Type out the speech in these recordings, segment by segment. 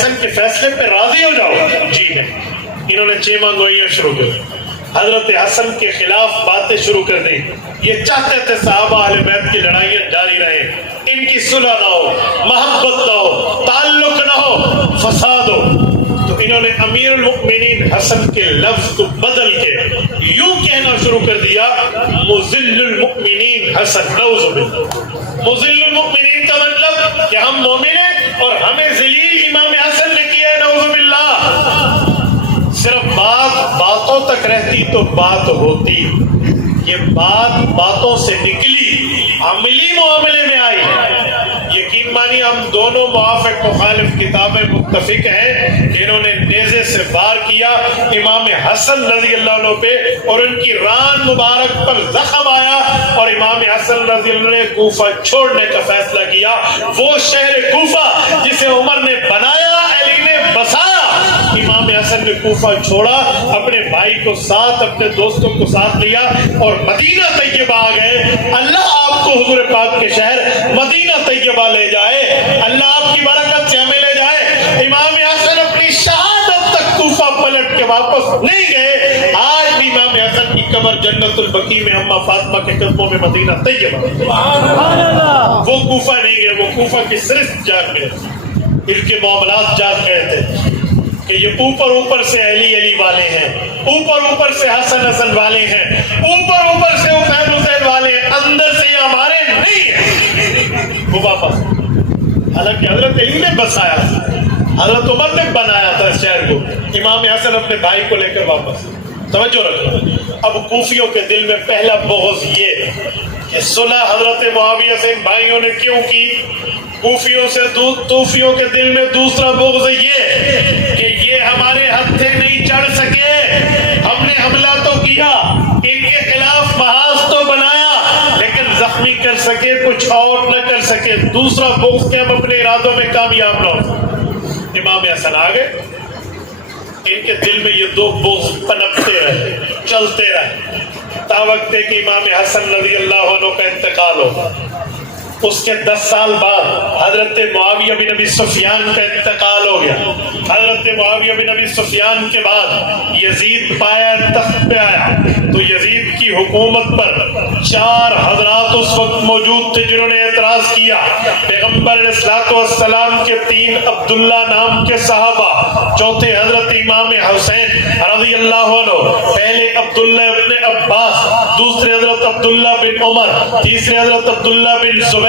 حسن کے فیصلے پہ راضی ہو جاؤ؟ جی ہے۔ انہوں نے چیمہ گوئیاں شروع کر، حضرت حسن کے خلاف باتیں شروع کر دی۔ یہ چاہتے تھے صحابہ اہل بیت کی لڑائیاں جاری رہے، ان کی صلح نہ ہو، محبت نہ ہو، تعلق نہ ہو، فساد ہو۔ تو انہوں نے امیر المؤمنین حسن کے لفظ کو بدل کے یوں کہنا شروع کر دیا، مذل المؤمنین حسن۔ نعوذ باللہ۔ مذل المؤمنین کا مطلب کہ ہم مومن ہیں اور ہمیں ذلیل امام حسن نے کیا ہے، نعوذ باللہ۔ صرف باتوں تک رہتی تو بات ہوتی، یہ بات باتوں سے نکلی، عملی معاملے میں آئی۔ یقین مانی ہم دونوں موافق مخالف کتابیں متفق ہیں کہ انہوں نے نیزے سے وار کیا امام حسن رضی اللہ عنہ پہ اور ان کی ران مبارک پر زخم آیا، اور امام حسن رضی اللہ عنہ نے کوفہ چھوڑنے کا فیصلہ کیا۔ وہ شہر کوفہ جسے عمر نے بنایا، علی نے بسایا، امام حسن نے کوفہ چھوڑا، اپنے بھائی کو ساتھ، اپنے دوستوں کو ساتھ لیا اور مدینہ طیبہ آ گئے۔ اللہ آپ کو حضور پاک کے شہر مدینہ طیبہ لے جائے، اللہ آپ کی برکت سے ہمیں لے جائے۔ امام حسن اپنی شہادت تک کوفہ پلٹ کے واپس نہیں گئے۔ آج بھی امام حسن کی قبر جنت البقیع میں اماں فاطمہ کے قدموں میں مدینہ طیبہ۔ وہ کوفہ نہیں گئے، وہ کوفہ کی صرف جان گئے، ان کے معاملات جان گئے تھے کہ یہ اوپر سے علی والے ہیں، اوپر سے حسن والے ہیں، اوپر سے حسین والے ہیں، اندر سے یہ ہمارے نہیں ہیں۔ وہ واپس، حالانکہ حضرت علی نے بسایا تھا، حضرت عمر نے بنایا تھا اس شہر کو، امام حسن اپنے بھائی کو لے کر واپس۔ توجہ رکھو، اب کوفیوں کے دل میں پہلا بغض یہ کہ صلح حضرت معاویہ سے ان بھائیوں نے کیوں کی۔ کوفیوں کے دل میں دوسرا بغض یہ کہ یہ ہمارے ہتھے نہیں چڑھ سکے، ہم نے حملہ تو کیا، ان کے خلاف محاذ تو بنایا، لیکن زخمی کر سکے کچھ اور نہ کر سکے۔ دوسرا بغض کہ ہم اپنے ارادوں میں کامیاب نہ ہو۔ امام حسن آ گئے، ان کے دل میں یہ دو بغض پنپتے رہے، چلتے رہے، تا وقت کہ امام حسن رضی اللہ عنہ کا انتقال ہو۔ اس کے 10 سال بعد حضرت معاویہ بن ابی سفیان کا انتقال ہو گیا۔ حضرت معاویہ بن ابی سفیان کے بعد یزید پایا، تخت پہ آیا، تو یزید کی حکومت پر 4 حضرات اس وقت موجود تھے جنہوں نے اعتراض کیا۔ پیغمبر علیہ الصلوۃ والسلام کے 3 عبداللہ نام کے صحابہ، چوتھے حضرت امام حسین رضی اللہ عنہ، پہلے عبداللہ ابن عباس، دوسرے حضرت عبداللہ بن عمر، تیسرے حضرت عبداللہ بن زبیر،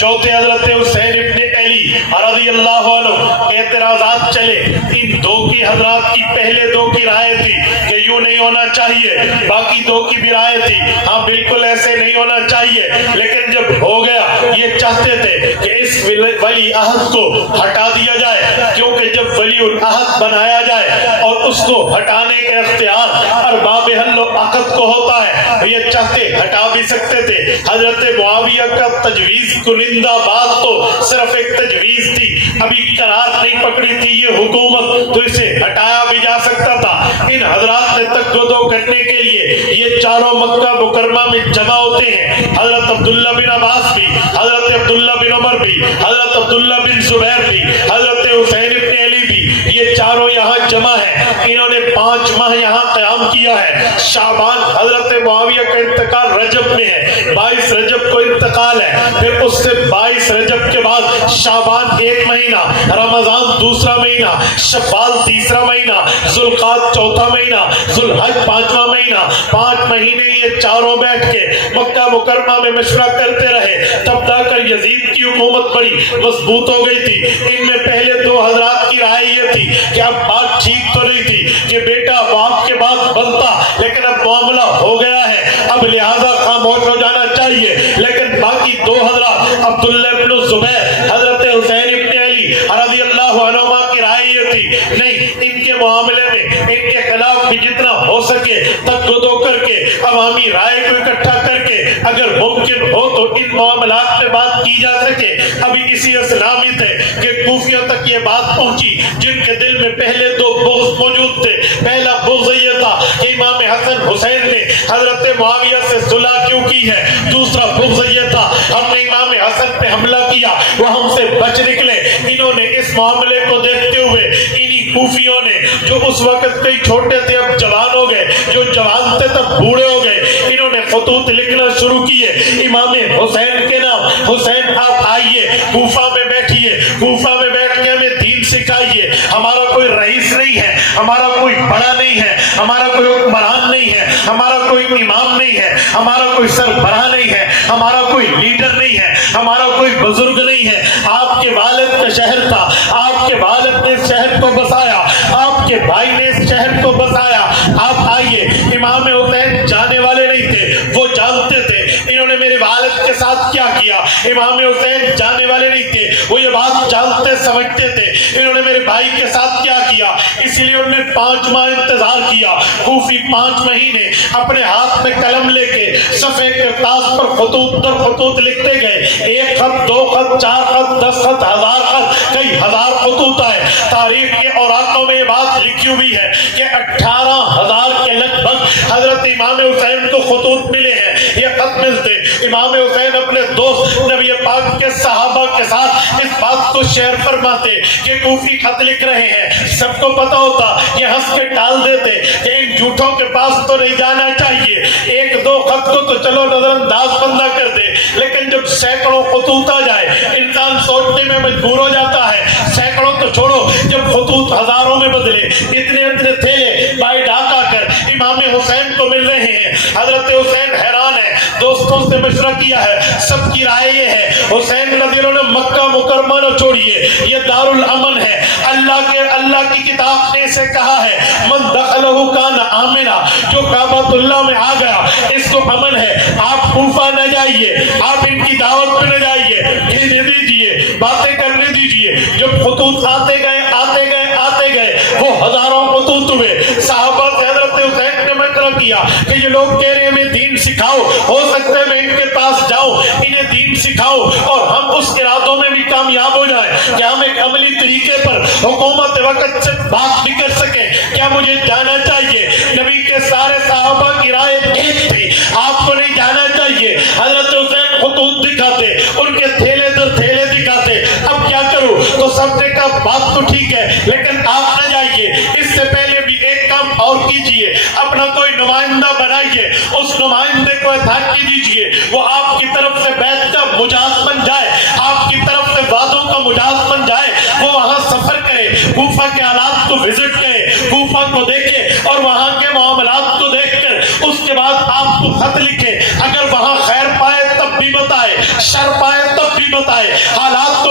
چوتھے حضرت حسین ابن علی رضی اللہ عنہ۔ اعتراضات چلے، ان 2 کی حضرات کی پہلے 2 کی رائے تھی کہ یوں نہیں ہونا چاہیے، باقی 2 کی بھی رائے تھی ہاں بالکل ایسے نہیں ہونا چاہیے، لیکن جب ہو گیا یہ چاہتے تھے کہ اس ولی عہد کو ہٹا دیا جائے، کیونکہ جب ولی العہد بنایا جائے اور اس کو ہٹانے کا اختیار ارباب حل و عقد کو ہوتا ہے، یہ چاہتے ہٹا بھی سکتے تھے۔ حضرت معاویہ کا تجویز کنندہ بات تو صرف ایک تجویز تھی، ابھی قرار نہیں پکڑی تھی یہ حکومت، تو اسے ہٹایا بھی جا سکتا تھا۔ ان حضرات نے تکدو کرنے کے لیے یہ چاروں مکہ مکرمہ میں جمع ہوتے ہیں، حضرت عبداللہ بن عباس بھی، حضرت عبداللہ بن عمر بھی، حضرت عبداللہ بن زبیر بھی، حضرت حسین ابن علی بھی، یہ چاروں یہاں جمع ہیں۔ انہوں نے 5 ماہ یہاں قیام کیا ہے۔ شعبان، حضرت معاویہ کا انتقال رجب میں ہے، 22 رجب کو انتقال ہے، پھر اس سے 22 رجب کے بعد شعبان 1 مہینہ، رمضان دوسرا مہینہ، شوال تیسرا مہینہ، ذوالقعدہ چوتھا مہینہ، ذوالحج 5واں مہینہ۔ 5 مہینے یہ چاروں بیٹھ کے مکہ مکرمہ میں مشورہ کرتے رہے، تب جا کر یزید کی حکومت بڑی مضبوط ہو گئی تھی۔ ان میں پہلے 2 حضرات کی رائے یہ تھی کہ اب بات ٹھیک تو نہیں تھی کہ بیٹا باپ کے بعد بنتا، لیکن اب معاملہ ہو گیا ہے، اب لہذا خاموش ہو جانا چاہیے۔ لیکن باقی 2 حضرات عبداللہ بن زبیر، حضرت حسین ابن علی رضی اللہ عنہما کی رائے یہ تھی نہیں، ان کے معاملے میں ان کے خلاف بھی جتنا ہو سکے تکدو کر کے عوامی رائے کو اکٹھا کر کے اگر ممکن ہو تو ان معاملات پہ بات کی جا سکے۔ ابھی اسی اسلامی تھے کہ کوفیوں تک یہ بات پہنچی جن کے دل میں پہلے 2 بغض موجود تھے۔ پہلا بغض یہ تھا کہ امام حسن حسین نے حضرت معاویہ سے صلح کیوں کی ہے، دوسرا بغض یہ تھا ہم نے امام حسن پہ حملہ کیا وہ ہم سے بچ نکلے۔ انہوں نے اس معاملے کو دیکھتے ہوئے انہی کوفیوں نے جو اس وقت کئی چھوٹے تھے اب جوان ہو گئے، جو جوان تھے تب بوڑھے ہو گئے، انہوں نے خطوط لکھنا شروع کیے امام حسین کے نام، حسین آپ آئیے کوفہ میں بیٹھیے، کوفہ میں بیٹھ کے ہمیں دین سکھائیے، ہمارا کوئی رئیس نہیں ہے، ہمارا کوئی بڑا نہیں ہے، ہمارا کوئی حکمران نہیں ہے، ہمارا کوئی امام نہیں ہے، ہمارا کوئی سربراہ نہیں ہے، ہمارا کوئی لیڈر نہیں ہے، ہمارا کوئی بزرگ نہیں ہے، آپ کے والد کا شہر تھا، آپ کے والد نے اس شہر کو بسایا، آپ کے بھائی نے اس شہر کو بسایا، آپ آئیے۔ امام حسین جانے والے نہیں تھے، وہ جانتے تھے انہوں نے میرے والد کے ساتھ کیا کیا، امام حسین جانے والے نہیں تھے، وہ یہ بات جانتے سمجھتے تھے انہوں نے میرے بھائی کے ساتھ کیا کیا، اس لیے انہوں نے 5 ماہ انتظار کیا۔ کوفی 5 مہینے اپنے ہاتھ میں قلم لے کے صفحے کرتاس پر خطوط در خطوط لکھتے گئے، 1 خط 2 خط 4 خط 10 خط 1000 خط، کئی ہزار خطوط آئے۔ تاریخ کے اوراقوں میں یہ بات لکھی ہوئی ہے کہ 18,000 کے لگ بھگ حضرت امام حسین کو خطوط ملے ہیں، یہ خط ملتے امام حسین اپنے دوست نبی پاک کے صحابہ کے ساتھ اس بات کو شیئر فرماتے کہ کوفی خط لکھ رہے ہیں، سب کو پتا ہوتا، یہ ہنس کے ٹال دیتے کہ ان جھوٹوں کے پاس تو نہیں جانا چاہیے، 1-2 خط کو تو چلو نظر انداز بندہ کر دے، لیکن جب سینکڑوں خطوط آ جائے انسان سوچنے میں مجبور ہو جاتا ہے، سینکڑوں تو چھوڑو جب خطوط ہزاروں میں بدلے، اتنے اتنے تھیلے بائی ڈاک آ کر امام حسین کو مل رہے ہیں۔ حضرت حسین حیران ہے، دوستوں سے مشورہ کیا ہے، سب کی رائے یہ ہے حسین رضی اللہ عنہ مکہ مکرمہ نہ چھوڑیے، یہ دار الامن ہے، اللہ کی کتاب نے اسے کہا ہے من دخلہ کان آمنا، جو کعبۃ اللہ میں آ گیا اس کو امن ہے، آپ کوفہ نہ جائیے، آپ ان کی دعوت پہ نہ جائیے، بھیجنے دیجیے، باتیں کرنے دیجیے۔ جب خطوط آتے گئے وہ ہزاروں خطوط ہوئے، صحابہ سے حضرت حسین نے مشورہ کیا کہ یہ لوگ کہہ رہے ہیں ہمیں دین سکھاؤ، ہو سکتا ہے میں ان کے پاس جاؤں انہیں دین سکھاؤ اور ہم اس ارادوں میں بھی کامیاب ہو جائیں کہ ہم ایک عملی طریقے پر حکومت وقت سے بات بھی کر سکیں، کیا مجھے جانا چاہیے؟ نبی کے سارے صحابہ کی رائے ایک تھی، آپ کو نہیں جانا چاہیے۔ حضرت حسین خطوط دکھاتے، ان کے تھیلے در تھیلے دکھاتے، اب کیا کروں؟ تو سب نے کہا بات تو ٹھیک ہے لیکن آپ نہ جائیے، اس سے پہلے بھی ایک کام اور کیجئے، اپنا کوئی نمائندہ بنائیے، اس نمائندے کو اتھاکی دیجئے، وہ آپ کی طرف سے بیعت کا مجاز بن جائے، آپ کی طرف سے وعدوں کا مجاز بن جائے، وہ وہاں سفر کرے، کوفہ کے حالات کو وزٹ کرے، کوفہ کو دیکھے اور وہاں کے معاملات کو دیکھ کر اس کے بعد آپ کو خط لکھے، اگر وہاں خیر پائے تب بھی بتائے، شر پائے تب بھی بتائے، حالات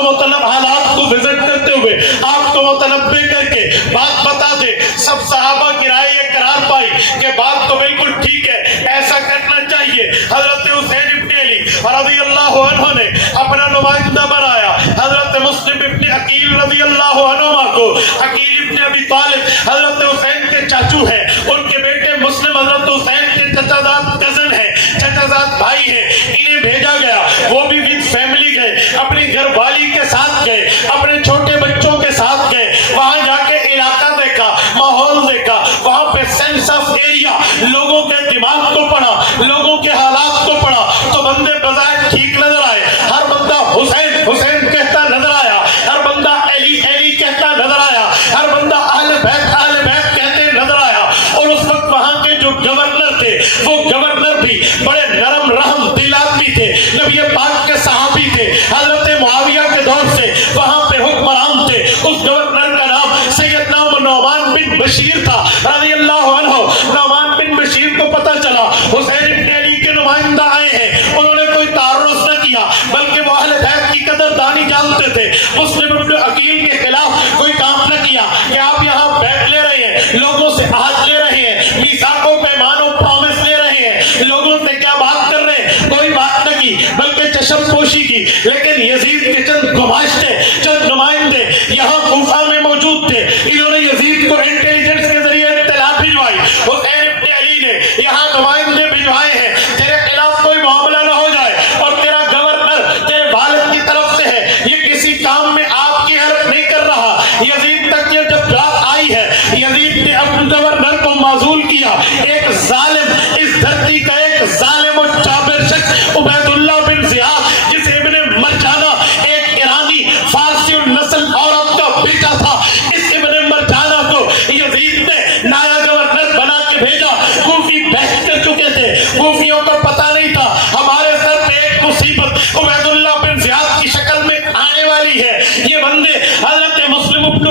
کو وزٹ کرتے ہوئے آپ کو متنبع کر کے بات بتا دے۔ سب صحابہ کی رائے یہ قرار پائی کہ بات تو بالکل ٹھیک ہے، ایسا کرنا چاہیے۔ حضرت حسین ابن علی رضی اللہ عنہ نے اپنا نمائندہ بنایا، حضرت مسلم ابن عقیل رضی اللہ عنہ کو، عقیل ابن ابی طالب حضرت حسین کے چاچو ہیں، ان کے بیٹے مسلم حضرت حسین کے چچا زاد کزن ہیں، چچا زاد بھائی ہیں، انہیں بھیجا گیا، وہ بھی وچ فیملی گئے، اپنی گھر والی کے ساتھ گئے، اپنے چھوٹے بچوں کے ساتھ گئے، وہاں جا کے علاقہ دیکھا، ماحول دیکھا، وہاں پہ سینس آف ایریا، لوگوں کے دماغ کو پڑھا، لوگوں کے حالات کو پڑھا، تو بندے بظاہر ٹھیک نظر آئے، ہر بندہ حسین حسین کہتا نظر آیا، ہر بندہ علی علی کہتا نظر آیا، ہر بندہ اہل بیت کہتے نظر آیا، اور اس وقت وہاں کے جو گورنر تھے وہ گورنر بھی بڑے نرم رحم دل آدمی تھے، نبی پاک کے صحابی تھے، حضرت معاویہ کے دور سے وہاں پہ حکمران تھے، اس گورنر کا نام سیدنا نعمان بن بشیر تھا رضی اللہ عنہ۔ نعمان بن بشیر کو پتا چلا حسین ابن علی کے نمائندہ آئے ہیں، انہوں نے کوئی تعرض نہ کیا بلکہ وہ اہل بیت کی قدردانی جانتے تھے، مسلم ابن عقیل کے خلاف کوئی کام نہ کیا کہ آپ یہاں بیعت لے رہے ہیں، لوگوں سے عہد لے رہے ہیں، میثاق و پیمان و پرومس لے رہے ہیں، لوگوں سے کیا بات کر رہے ہیں، کوئی بات نہ کی بلکہ چشم پوشی کی، لیکن یزید کے چند گماشتے چند نمائندے یہاں کوفہ میں موجود تھے، انہوں نے یزید کو انٹیلیجنس کے ذریعے اطلاع بھجوائی، حسین ابن علی نے یہاں نمائندے بھجوائے ہیں، تیرے خلاف کوئی معاملہ نہ ہو جائے، اور تیرا گورنر تیرے والد کی طرف سے ہے، یہ کسی کام میں آپ کی ہیلپ نہیں کر رہا۔ یزید تک یہ جب بات آئی ہے، یزید نے اپنے گورنر کو معزول کیا، ایک ظالم، اس دھرتی کا ایک ظالم و جابر شخص عبید اللہ بن زیاد جسے ابن مرجانہ ایک ایرانی فارسی النسل عورت کا بیٹا تھا، اس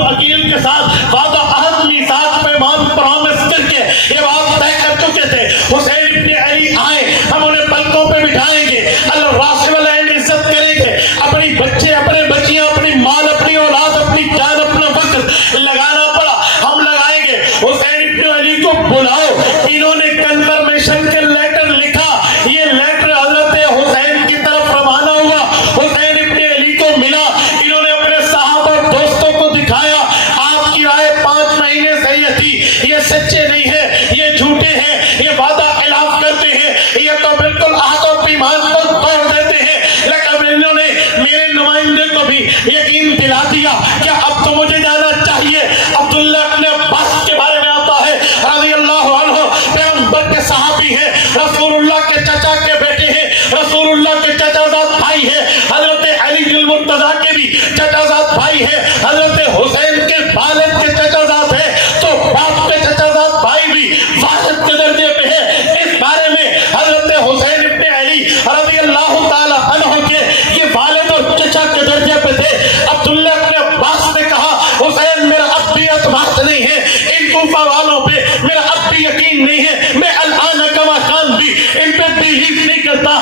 عقیل کے ساتھ وعدہ عہد میثاق پیمان پرامس کر کے یہ بات طے کر چکے تھے حسین ابن علی آئے ہم انہیں پلکوں پہ بٹھائیں گے اللہ راسب العین عزت کریں گے اپنی بچے اپنے بچیاں اپنی مال اپنی اولاد اپنی جان اپنا وقت لگانا پڑا ہم لگائیں گے حسین ابن علی کو بلاؤ انہوں نے کنفرمیشن کے لیٹر لکھا یہ لیٹر حضرت حسین کی طرف روانہ ہوا حسین ابن علی کو ملا انہوں نے اپنے صحابہ دوستوں کو دکھایا آپ کی رائے 5 مہینے سے یہ تھی یہ سچے نہیں ہیں یہ جھوٹے ہیں یہ وعدہ خلاف کرتے ہیں یہ تو بالکل عہد و پیمان کو توڑ دیتے ہیں لیکن انہوں نے میرے نمائندے کو بھی یقین دلا دیا کہ اب تو مجھے جانا چاہیے عبداللہ ابن عباس کے بارے میں آتا ہے رضی اللہ عنہ پیغمبر کے صحابی ہیں رسول اللہ کے چچا کے بیٹے ہیں رسول اللہ کے چچا زاد بھائی ہیں حضرت علی المرتضیٰ کے بھی چچا زاد بھائی ہیں حضرت حسین کے والد کے چچا زاد ہیں تو باپ کے چچا زاد بھائی بھی والد کے درجے پہ ہیں اس بارے میں حضرت حسین ابن علی رضی اللہ تعالی عنہ کے یہ والد اور چچا کے درجے پہ تھے عبداللہ ابن عباس نے کہا حسین میرا اب بھی اعتماد نہیں ہے ان کوفہ والوں پہ میرا اب بھی یقین نہیں ہے میں الان کما خان بھی ان پہ بلیف نہیں کرتا